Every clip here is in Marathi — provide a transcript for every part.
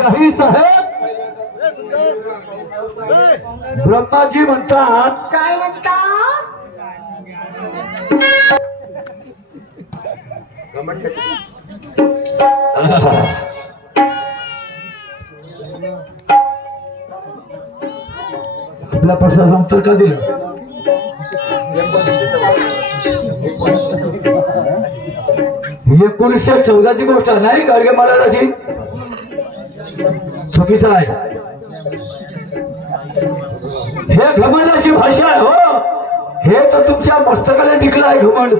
शाही साहेब ब्रह्माजी म्हणतात काय म्हणतात? आपल्या प्रश्नाचं उत्तर का दिलं? ही 1914ची गोष्ट नाही गाडगे महाराजाची. चुकीचं आहे. हे घमंडाची भाषा आहे हो. हे तर तुमच्या मस्तकाला टिकलं आहे घमंड.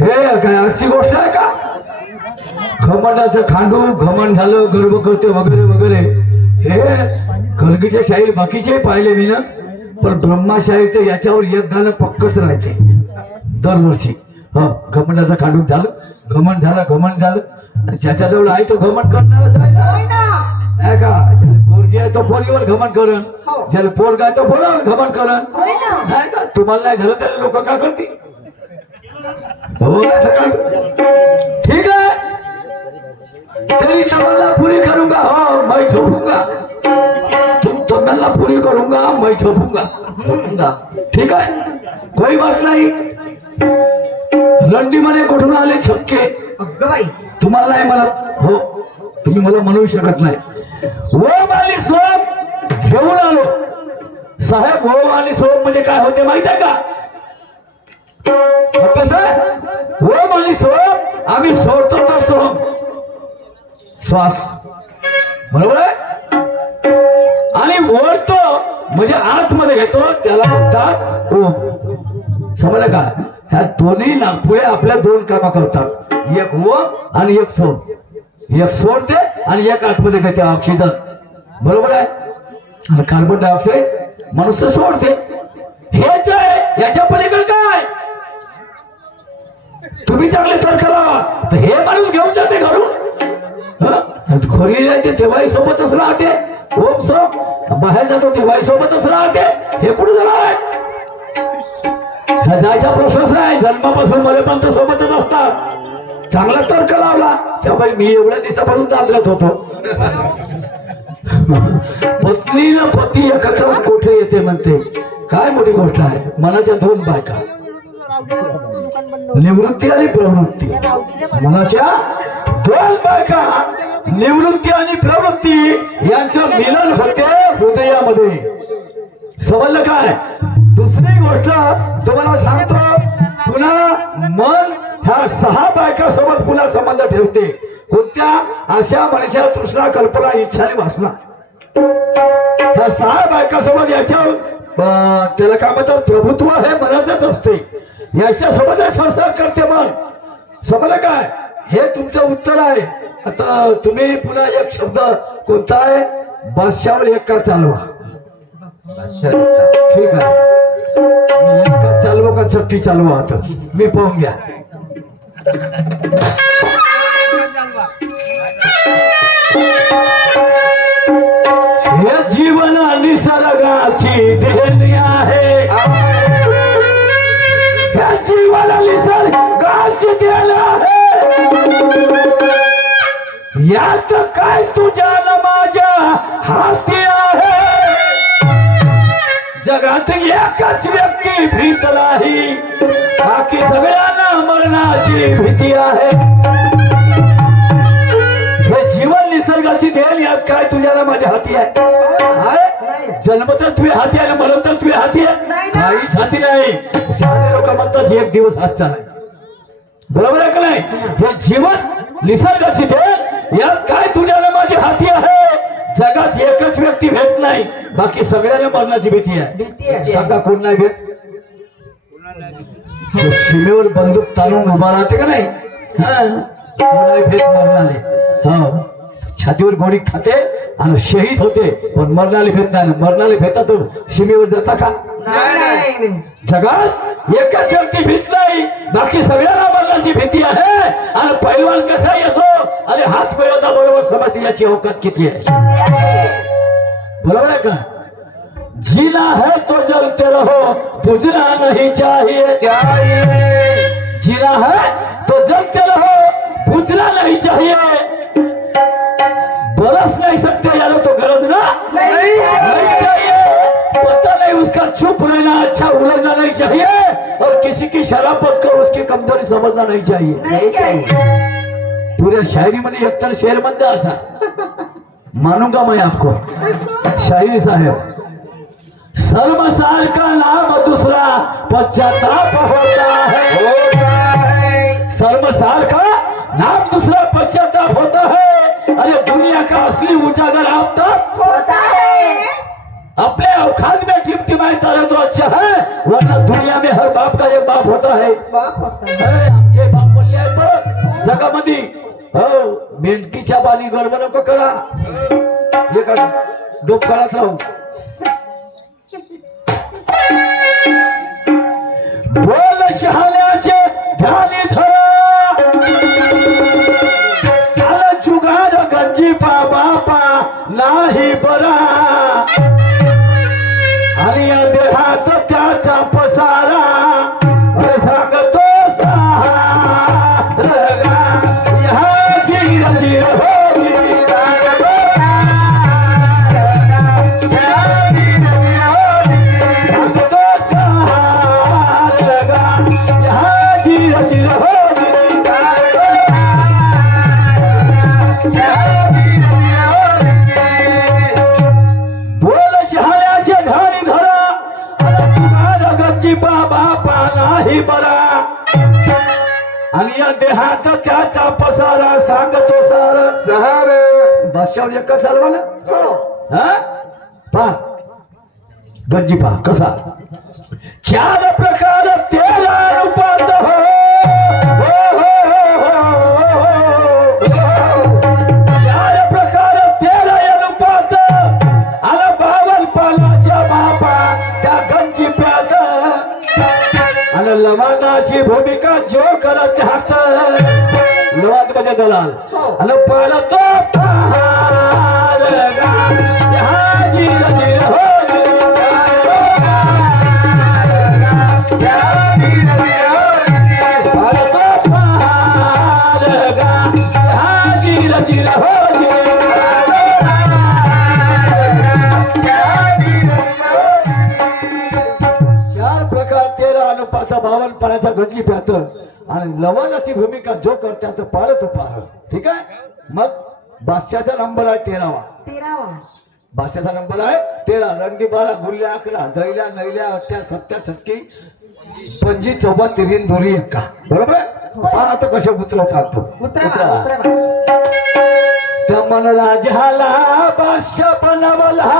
हे काय आजची गोष्ट आहे का? घमंडाचं खांडू घमंड झालं गर्व करते वगैरे वगैरे. हे खलगीच्या शाहीर बाकीचे पाहिले मी ना, पण ब्रह्माशाहीचं याच्यावर एक गाणं पक्कच राहते दरवर्षी. हो घमंडाचं खांडू झालं घमंड झालं आणि ज्याच्याजवळ आहे तो घमंड करणारच आहे नाही का? ज्याला पोरगी आहे तो पोरगीवर घमंड करण, ज्याला पोरगा आहे तो पोरावर घमंड करण नाही का? तुम्हाला नाही झालं त्याला लोक का करतील? हो ठीक आहे. तेरी तमन्ना पूरी करूंगा हो मैं झोपूंगा. तुम तमन्ना पूरी करूंगा मैं झोपूंगा. ठीक आहे कोई बात नाही. लंडीमध्ये कुठून आले छक्के? तुम्हाला नाही मला हो तुम्ही मला म्हणू शकत नाही. वो वाली सोप घेऊन आलो साहेब. वो वाली सोप म्हणजे काय होते माहित आहे का? वो वाली सोप आम्ही सोडतो तो सोम श्वास बरोबर आहे. आणि ओढतो म्हणजे आतमध्ये घेतो त्याला म्हणतात ओम. समजलं का? ह्या दोन्ही नागपुडे आपल्या दोन कामं करतात. एक ओम आणि एक सोम. एक सोडते आणि एक आतमध्ये घेते ऑक्सिजन बरोबर आहे. आणि कार्बन डायऑक्साईड मनुष्य सोडते. हेच आहे. याच्या पलीकडे काय? तुम्ही चांगले तर्क लावा तर हे माणूस घेऊन जाते घरून. घरी जाते तेव्हाही सोबतच राहते ओम सोम. बाहेर जातो तेव्हाही सोबतच राहते. हे कुठे जाणार आहे? जायचा प्रश्नच नाही. जन्मापासून मरेपर्यंत सोबतच असतात. चांगला तर्क लावला त्यामुळे मी एवढ्या दिवसापासून चालत होतो. पत्नी न पती एकत्र कोठे येते म्हणते. काय मोठी गोष्ट आहे. मनाच्या दोन बायका निवृत्ती आणि प्रवृत्ती. मनाच्या दोन बायका निवृत्ती आणि प्रवृत्ती यांचं मिलन होते हृदयामध्ये. समजलं काय? दुसरी गोष्ट तुम्हाला सांगतो. पुन्हा मन ह्या 6 बायकासोबत पुन्हा संबंध ठेवते. कोणत्या? अशा मनुष्या तृष्णा कल्पना इच्छा आणि वासना. ह्या 6 बायकासोबत याच्यावर त्याला काय म्हणतात प्रभुत्व हे मनातच असते. याच्यासोबत संसार करते मन. समजलं काय? हे तुमचं उत्तर आहे. आता तुम्ही पुन्हा एक शब्द कोणता आहे? बादशावर एक का चालवा. ठीक आहे मी एक का चालवा का चक्की चालवा आता मी पाहून घ्या. हे जीवन निसर्गाची देणी आहे. हे जीवन निसर्गाची देणी आहे. यात काय तुझ्या न माझ्या हाती आहे. जगात एकच व्यक्ती भीत नाही बाकी सगळ्यांना मरणाची भीती आहे. हे जीवन निसर्गाची देण यात काय तुझ्याला माझ्या हाती आहे. जन्म तर तुझ्या हाती आहे मरण तर तुझ्या हाती आहे. काहीच हाती नाही. शहाणे लोक म्हणतात एक दिवस हात चालाय. बरोबर आहे का नाही? हे जीवन निसर्गाची देण यात काय तुझ्याला माझी हाती आहे. जगात एकच व्यक्ती भेट नाही बाकी सगळ्यांना मरणाची भीती आहे. सांगा कोण नाही भेट? सीमेवर बंदूक ताणून उभा राहते का नाही? कोणाही भेट मरणाले. हो छातीवर गोळी खाते आणि शहीद होते पण मरणाले भेट नाही. मरणाले भेटा तो सीमेवर जाता का? जगात एकच व्यक्ती भीत नाही बाकी सगळ्यांना मरणाची भीती आहे. आणि पैलवान कसाही असो अरे हात मिळवता बरोबर समजते याची औकात किती आहे. बरोबर आहे का? जीना है तो जलते रहो बुझना नहीं चाहिए. जीना है तो जलते रहो बुझना नहीं चाहिए. परस नहीं सकते यारो तो गरज ना नहीं चाहिए। पता नहीं उसका चुप रहना अच्छा, उलझना नहीं चाहिए, और किसी की शराफत को उसकी कमजोरी समझना नहीं चाहिए। नहीं चाहिए। पूरे शायरी में एक तरह शेर बन गया था, मानूंगा मैं आपको। शायरी साहब, शर्मसार का नाम दूसरा पश्चाताप होता है। शर्मसार का नाम दूसरा पश्चाताप होता है। अरे दुनिया का असली उजागर आप तक होता है। अपने औकात में टिमटिमाता रहे तो अच्छा है, वरना दुनिया में हर बाप का एक बाप होता है। बाप होता है। आमचे बाप बोलले आहेत बघ जगामध्ये, हो मेंढकीच्या बाली गर्भ नको करा, हे का डोक काढत राहू। बोल शहाण्याचे ध्यानी धरा, आला जुगार गंजी बापा नाही बरा, आणि या देहात त्याचा पसारा सांगतो सारगा, ह्या जीर जीर हो गिरी सांगतो सांगतो सारगा, ह्या जीर जीर हो गिरी सांगतो बोल शहाण्याचे घाणी धरा, गंजी बापा नाही बरा, आणि या देहात त्याचा पसारा सांगतो सार सहार। बसच्यावर एक चालवा ना, हा पा गंजी पा कसा, चार प्रकार तेरा रूपात हो, चार प्रकार तेरा या रूपात, आला बावल पालाच्या बापा त्या गंजी प्यात, आणि लवादाची भूमिका जो करत हात, लवाद मध्ये दलाल आणि पाळतो पहार गा, ह्या जीर जीर हो पाळतो पहार गा, ह्या जीर जीर हो अनुपाता 52 पाण्याचा गंजी प्यात, आणि लवणाची भूमिका जो करतात पार तो पार। ठीक आहे, मग बादशाचा नंबर आहे 13वा, 13वा बादशाचा नंबर आहे 13, रंगी 12, गुल्ल्या 11, दैल्या नैल्या 8 7 छक्की 25 14 3 दोरी 1, बरोबर आहे। पहा आता कसे उतरवतात तो उतरा दमन राजाला बादशा बनवला,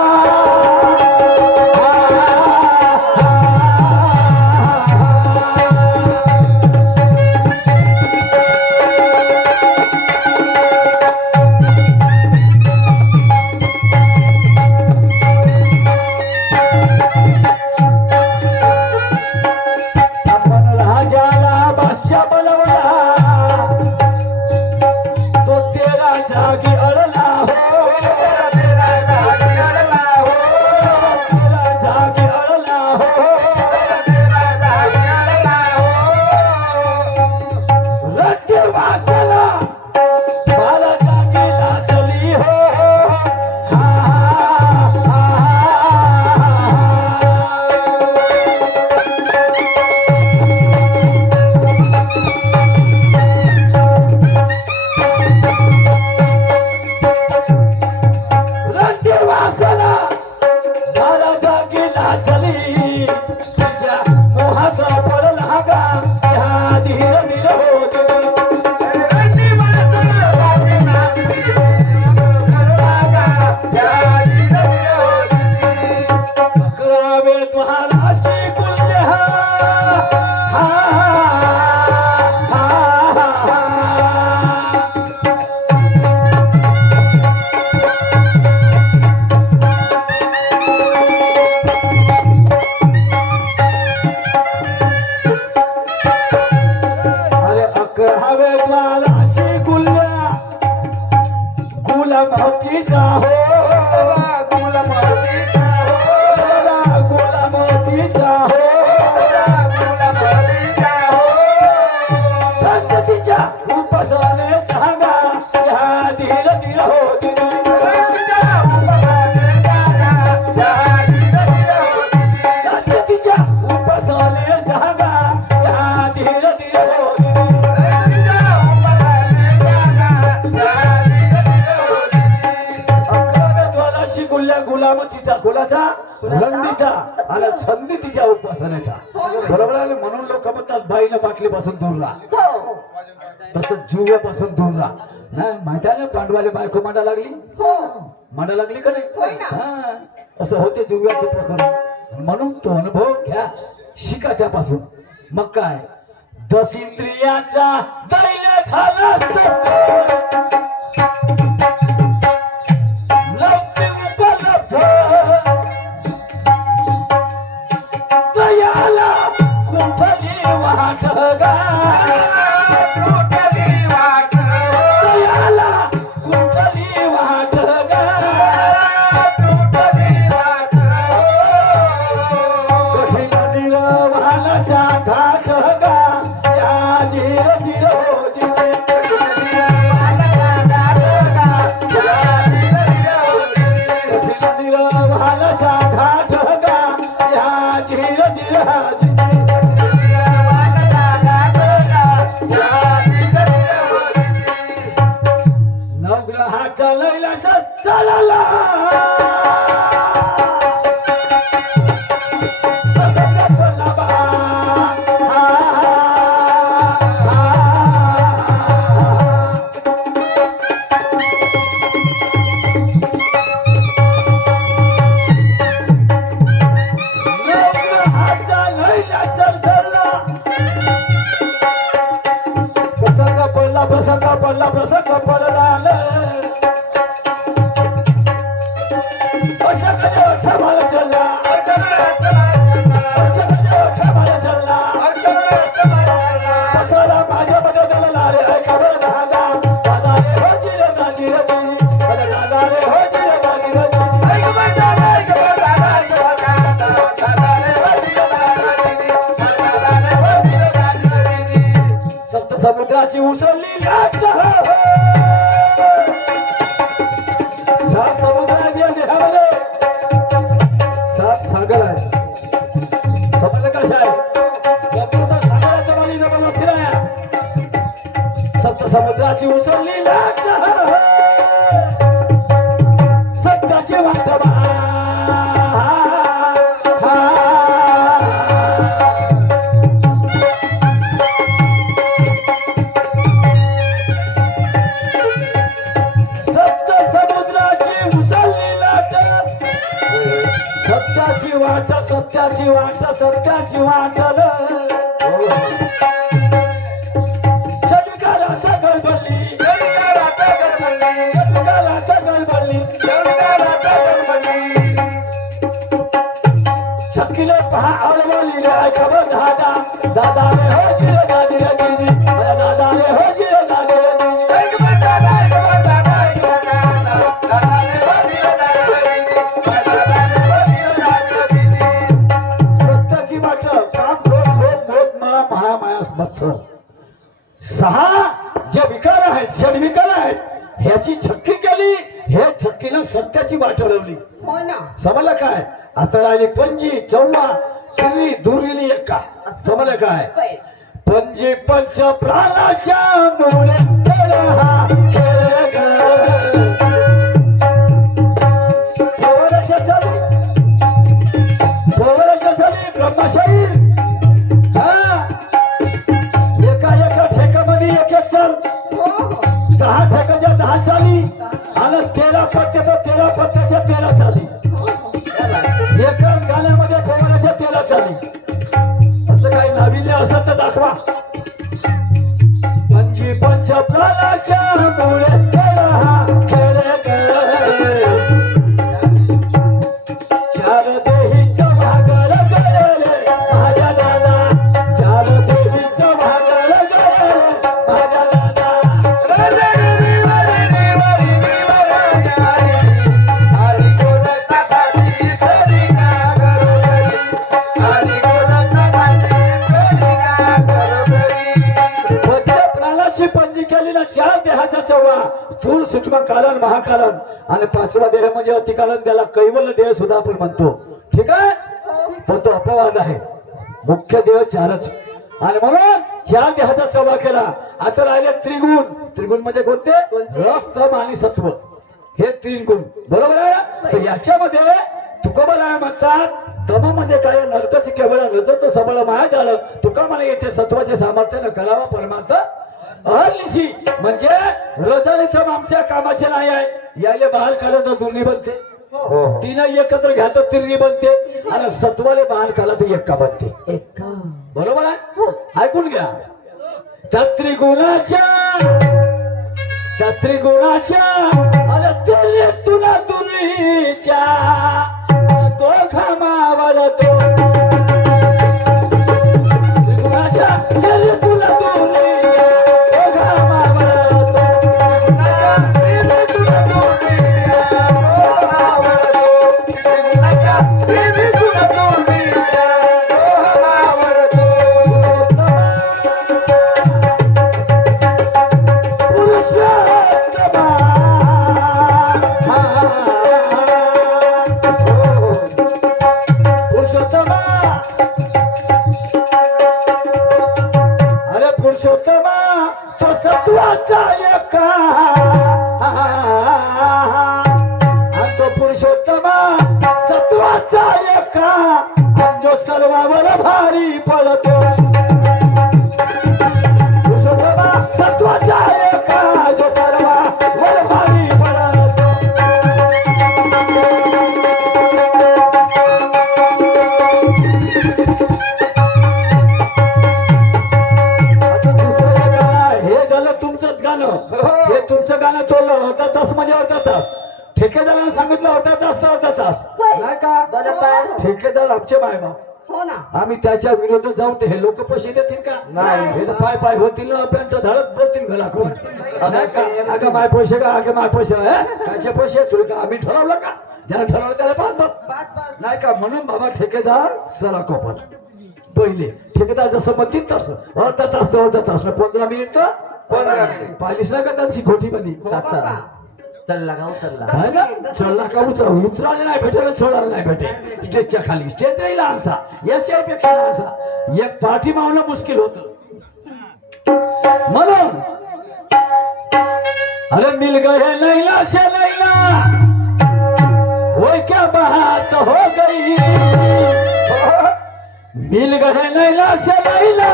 गुलामतीचा हो गुलामतीचा हो गुलामतीचा हो गुलामतीचा हो संततीच्या उपासने सांगा ह्या दिल दिल हो दिल अकराव्या द्वाराशी गुल्ल्या गुलामतीचा कुलाचा रंदीचा आणि छंदी तिच्या उपासनेचा बरोबर आहे म्हणून लोक म्हणतात बाईनं बाटलीपासून दूर राहा हो तसं जुव्यापासून दूर राहा नाही माहिती आहे ना पांडवाले बायको मांडा लागली हो मांडा लागली का होय नाही ना. हा असं होते जुव्याचं प्रकरण म्हणून तो अनुभव घ्या शिका त्यापासून मग काय 10 इंद्रियाचा दैन्य झाला लौकिक उपलब्ध दयाला कुठली वाट गा दयाला कुठली वाट गा कठीण निर्वाणाचा घाट गा या जीर जीर हो जिरे कठीण निर्वाणाचा घाट गा या जीर जीर हा जिरे नवग्रहाचा लैला चालला प्रसंग पडला मला चालला माझ्या मध्ये झाला रे ऐका बरं दादा दादा रे हो जिरे दादी रजी दादा रे हो जिरे दादी रजी सप्त समुद्राची उसळली लाट सात समुद्राच्या देहामध्ये 7 सागर आहे समजलं कसं आहे समुद्र सागराच्या माली जबरदस्ती नाही सप्त समुद्राची उसळली लाट सत्याची वाट सत्याची वाट षटकाराचा गडबडली छक्कीले पहा आवडवली रे ऐका बरं दादा दादा रे हो जिरे दादी रे दिदी दादा रे हो जिरे दादी रे सत्याची वाट काम लोक महामाया मत्सर 6 जे विकार आहेत षडविकार आहेत ह्याची छक्की केली हे छक्कीनं सत्याची वाट अडवली हो ना समजलं काय आता राहिली पंजी चौवा किरी दुर्गिली एका समजलं काय पंजी पंच प्राणाच्या मुळे हा खेळ ग ब्रह्मशाही एका एका ठेकामध्ये एक एक चल 10 ठेकाच्या 10 चाली आणि 13 पत्त्याच्या 13 पत्त्याच्या 13 चाली एकाच गाण्यामध्ये पोहण्याच्या 13 चाली असं काही नाविन्य असं तर दाखवा पंची पंच प्राणाच्या मुळे हा खेळ चार देहीच्या भागाला गेले माझ्या दादा चार देहीच्या भागाला गेले माझ्या दादा प्राणाची पंजी केली ना 4 देहाचा चौवा स्थूल सूक्ष्म कारण महाकारण आणि 5वा देह म्हणजे अतिकारण त्याला कैवल्य देह सुद्धा आपण म्हणतो ठीक आहे पण तो अपवाद आहे मुख्य देह 4च आणि म्हणून ज्या देहाचा चौदा केला आता राहिले त्रिगुण. त्रिगुण म्हणजे कोणते? रस, तम आणि सत्व, हे त्रिगुण. बरोबर आहे ना? तर याच्यामध्ये तुकोबराय म्हणतात तम म्हणजे काय? नरकच केवळ रजत सबळ माया झालं. तुका मला येथे सत्वाचे सामर्थ्यानं करावा परमार्थ अहर्निशी. म्हणजे रजन तम आमच्या कामाचे नाही आहे. यायले बाहेर काढत तर दुर्नी बनते, तिनं एकत्र घ्या तर तिरणी बनते, आणि सत्वाले बाहेर काढला तर एक्का बनते. बरोबर आहे? ऐकून घ्या. त्या त्रिगुणाच्या अरे तेरे तुला दुरीच्या दोघा मावळतो. त्रिगुणाच्या तेरे तुला दुरीच्या दोघा मावळतो. तेरे तुला दुरीच्या दोघा मावळतो. त्रिगुणाच्या तेरे तुला दुरीच्या दोघा मावळतो. अरे पुरुषोत्तमा तो सत्वाचा एका, आणि तो पुरुषोत्तमा सत्वाचा एका, आणि जो सर्वावर भारी पडतो. पुरुषोत्तमा सत्वाचा एका, जो सर्वावर भारी पडतो. हे झालं तुमचंच गाणं. हे तुमचं गाणं तोडलं होता तास म्हणजे अर्धा तास. ठेकेदारानं सांगितलं होता तास तर अर्धा तास नाही का? बरोबर. ठेकेदार आमचे बायबा, हो ना. आम्ही त्याच्या विरोधात जाऊ ते हे लोक पैसे देतील का? नाही. हे तर पाय पाय होतील ना, पॅन्ट झाडत भरतील घराकडून. अगं माय पैसे का? अगं माय पैसे कायचे पैसे तुला का? आम्ही ठरवलं का? ज्याला ठरवलं त्याला पाच बस नाही का? म्हणून बाबा ठेकेदार सरा कोपण पहिले ठेकेदार जसं म्हणतील तसं अर्धा तास तर अर्धा तास 15 मिनिट तर 15 मिनिट पाहिलीच ना का त्यांची खोटी मध्ये चल्ला का उतरला है ना? चढला का उतरायला नाही भेटेल, चढायला नाही भेटेल. स्टेजच्या खाली स्टेज राहील आमचा, याच्यापेक्षा आमचा एक पाठी मावणं मुश्किल होत. म्हणून अरे मिल गए लैला से लैला वो क्या बात हो गई. मिल गए लैला से लैला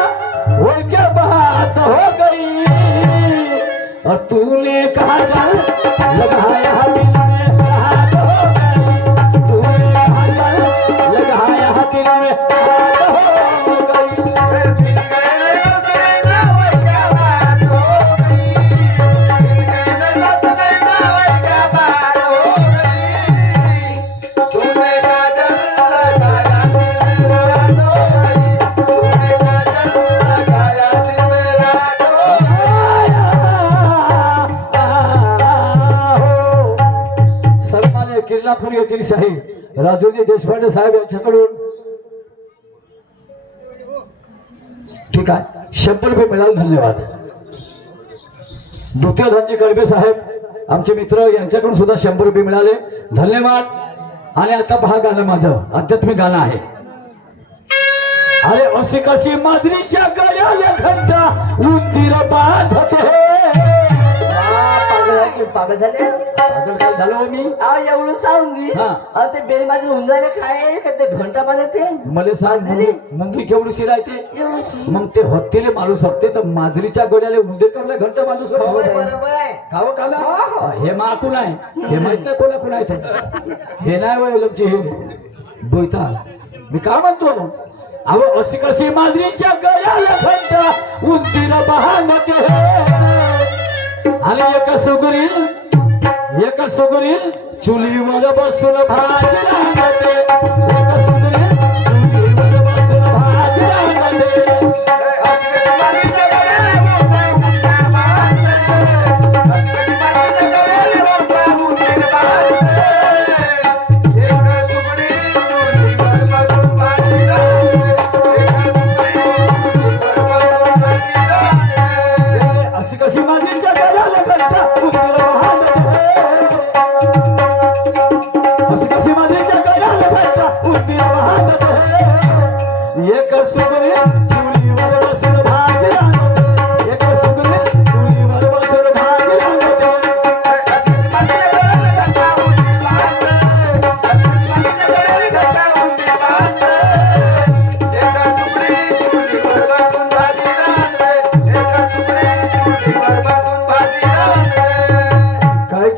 वो क्या बात हो गई. और तूने कहा जान लगाया दिल में बात हो गई. तूने कहा जान लगाया दिल में बात हो गई. मिल गए लैला से लैला वो क्या बात हो गई. मिल गए लैला से लैला वो क्या बात हो गई. तूने कहा जान लगाया दिल में बात हो गई. तूने कहा जान लगाया दिल में बात हो गई. सन्मान्य किरणापूर येथील शाही राजूजी देशपांडे साहेब यांच्याकडून ठीक आहे 100 रुपये मिळाले. धन्यवाद. द्वितीय धनजी कळबे साहेब आमचे मित्र यांच्याकडून सुद्धा 100 रुपये मिळाले. धन्यवाद. आणि आता पहा गाणं माझं आध्यात्मिक गाणं आहे. अरे अशी कशी माजरीच्या गळ्याला घंटा उंदीर पाहत होते. पागल झाले. पागल काय झालं हो मी? एवढं सांगी हा. ते बेल माझे होऊन जायला काय का ते घंटा बांधते मला सांग मुंगी केवढी राहते. एवढी मग ते होतीले मारू शकते तर माजरीच्या गळ्याला उंदीर कमला घंटा बांधू शकतो. बरोबर आहे. खावं खाला हे माकून आहे. हे माहित नाही कोणा कोण आहे ते. हे नाही वय लोकची हे बोयता. मी काय म्हणतो अहो अशी कशी माजरीच्या गळ्याला घंटा उंदीर बहानते. आणि एका सुगरील चुलीवर बसून भाजी रांगते. एका सुगरील चुलीवर बसून भाजी रांगते. अशी कशी माजरीच्या गळ्याला घंटा उंदीर बहानते. अशी कशी माजरीच्या गळ्याला घंटा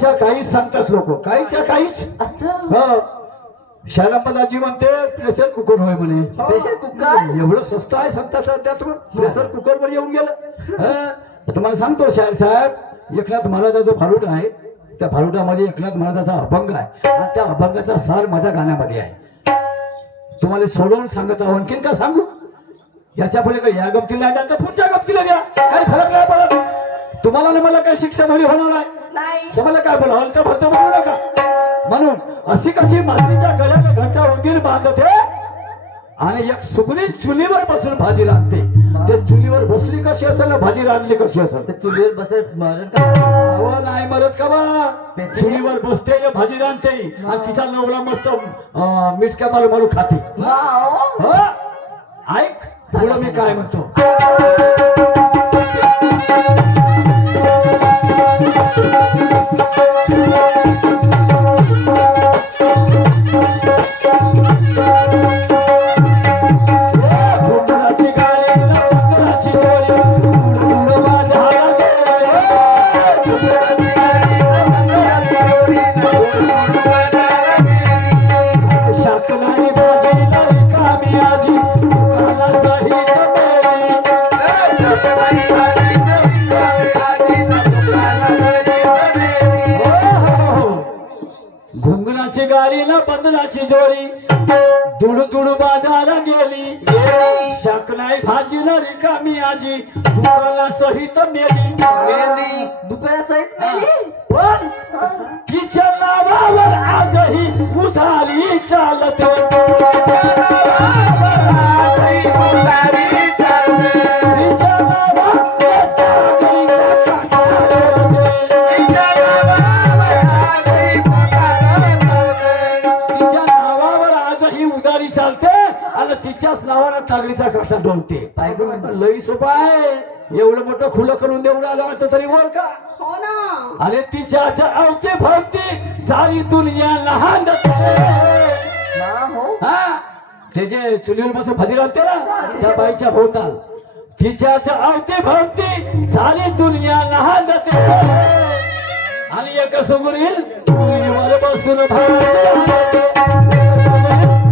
काहीच्या काहीच सांगतात लोक, काहीच्या काहीच. असं हो, शालापदाजी म्हणते प्रेशर कुकर होय म्हणे. प्रेशर कुकर एवढं स्वस्त आहे सांगतात त्यात प्रेशर कुकर वर येऊन गेलं. हं? तुम्हाला सांगतो शाहीर साहेब, एकनाथ महाराजाचा भारुड आहे, त्या भारुडामध्ये एकनाथ महाराजाचा अभंग आहे आणि त्या अभंगाचा सार माझ्या गाण्यामध्ये आहे. तुम्हाला सोडवून सांगत आहो. आणखीन का सांगू? याच्या पुढे या गमतीला नाही तर पुढच्या गमतीला द्या, काही फरक नाही पडत. तुम्हाला आणि मला काही शिक्षा थोडी होणार आहे. नाही समजलं काय बोला, हलतं भरतं म्हणू नका. म्हणून अशी कशी मातीच्या गळ्याला घंटा उंदीर बांधते आणि एक सुगडी चुलीवर बसून भाजी रांधते. ते चुलीवर बसली कशी असेल ना, भाजी रांधली कशी असेल. ते चुलीवर बसेल मरण का अहो नाही मरत का बा, चुलीवर बसते ना भाजी रांधते आणि तिचा नवरा मस्त मिठक्या मारू मारू खाते. वाव. हो? ऐक पुढं मी काय म्हणतो. घुंगराची गाडी ना बंदराची जोडी, दुडू दुडू बाजारा गेली. शाकनाई भाजी ना रिकामी आजी, दुकाना सहित मेली. दुपारा सहित मेली. पण तिच्या नावावर आजही उधारी चालते. तिच्या नावावर आजही उधारी चालते आणि तिच्याच नावानं तागडीचा काटा डोलते. लई सोपा आहे. एवढं मोठं खुलं करून देऊन आलं आता तरी वर का. हो ना. अरे तिच्या अवती भवती सारी दुनिया लहान हो हा. ते जे चुलीवर बसून भाजी राहते ना, त्या बाईच्या भोवताल तिच्याच अवती भवती सारी दुनिया लहान जाते. आणि एक सुगरील चुलीवर बसून भाजी राहते.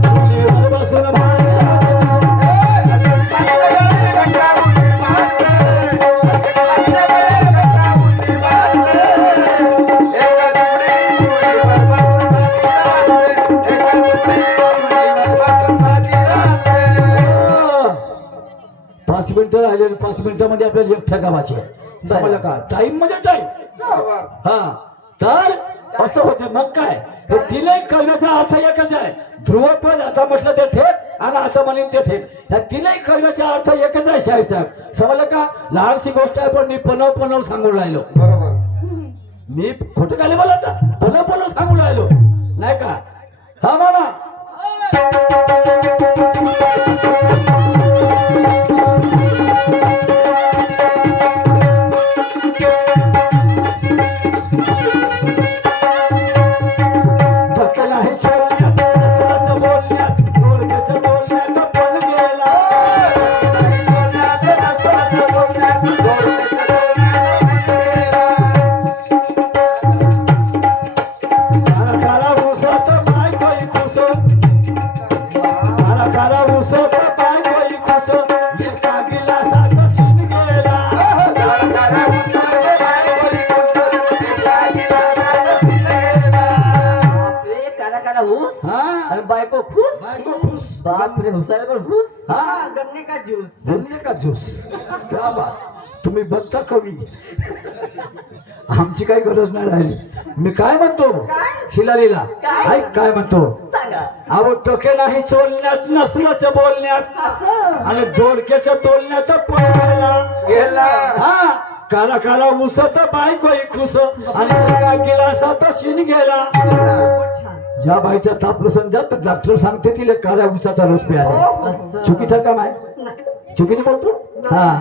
चुलीवर बसून भाजी मिनिटं राहिले. 5 मिनिटांमध्ये आपल्याला एक ठेकावाची आहे. समजलं का? टाइम मध्ये टाइम. हा तर असं होते. मग काय, तिने कळव्याचा अर्थ एकच आहे. ध्रुवपद आता म्हटलं ते ठेक आणि आता म्हणेन ते ठेक. ह्या तिने कळव्याचा अर्थ एकच आहे शाहीर साहेब. समजलं का? लहानशी गोष्ट आहे पण मी पनव सांगून राहिलो. मी खोटं काय बोलायचं, पनव सांगून राहिलो नाही का. हा मामा बायको खुश. खुश. बाप रे, हुसायला पण खुश. हा, गन्ने का ज्यूस. गन्ने का ज्यूस. क्या बात. तुम्ही बघता कवी, आमची काही गरज नाही राहिली. मी काय म्हणतो शिलालीला, ऐक काय म्हणतो. सांगा. अहो टोके नाही चोलण्यात नसल्याच बोलण्यात असं आणि दोडक्याच्या तोलण्यात पळला गेला. हा काला काला उसत बायकोई खुश आणि एका गिलासात शिन गेला. ज्या बाईचा ताप समजा तर डॉक्टर सांगते तिला काळ्या उसाचा रस प्यायला. चुकीचा का नाही? चुकीचं बोलतो. हा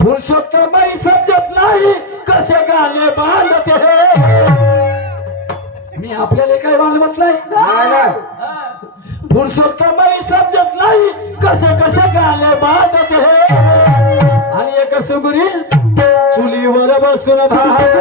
पुरुषोत्तम समजत नाही कसे गाणे बांधते. मी आपल्याला काय बांध म्हटलंय. पुरुषोत्तम समजत नाही कसे कसे गाणे बांधते. आणि एक सुगरी चुलीवर बसून भाजी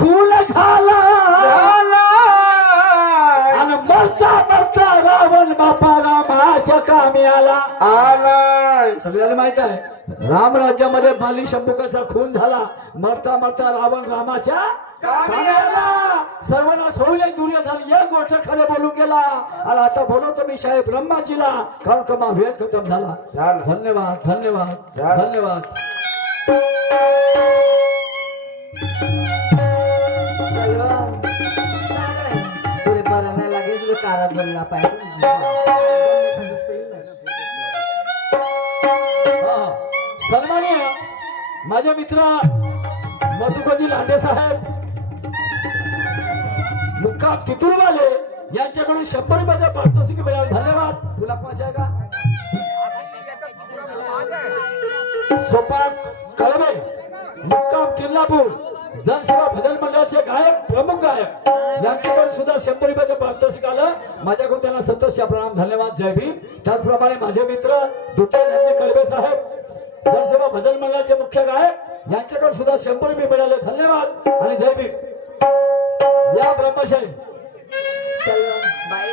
खून झाला आणि मरता मरता रावण बापा रामाच्या कामी आला. सगळ्याला माहित आहे राम राज्यामध्ये बाली शंभुकाचा खून झाला. मरता मरता रावण रामाच्या कामी आला. सर्वांना सोयले दुर्योधन एक गोष्ट खरे बोलून गेला. आणि आता बोलवतो मी साहेब ब्रह्माजीला कारण का माझा वेळ खतम झाला. धन्यवाद धन्यवाद धन्यवाद. तुला बरं नाही लागेल तुला कारात बनला पाहिजे. सन्माननीय माझे मित्र मधुकजी लांडे साहेब मुक्काम तितुरवाले यांच्याकडून 100 रुपयाचा पारितोषिक मिळाले. धन्यवाद. तुला मजा आहे का? सोपान कळवे मुक्काम किल्लापूर जनसेवा भजन मंडळाचे गायक प्रमुख गायक यांच्याकडून सुद्धा 100 रुपयाचं पारितोषिक आलं. माझ्याकडून त्यांना सतत प्रणाम. धन्यवाद. जय भीम. त्याचप्रमाणे माझे मित्र दुत्ते कळवे साहेब जनसेवा भजन मंडळाचे मुख्य गायक यांच्याकडून सुद्धा 100 रुपये मिळाले. धन्यवाद आणि जय भीम. या ब्रह्मशाही बाई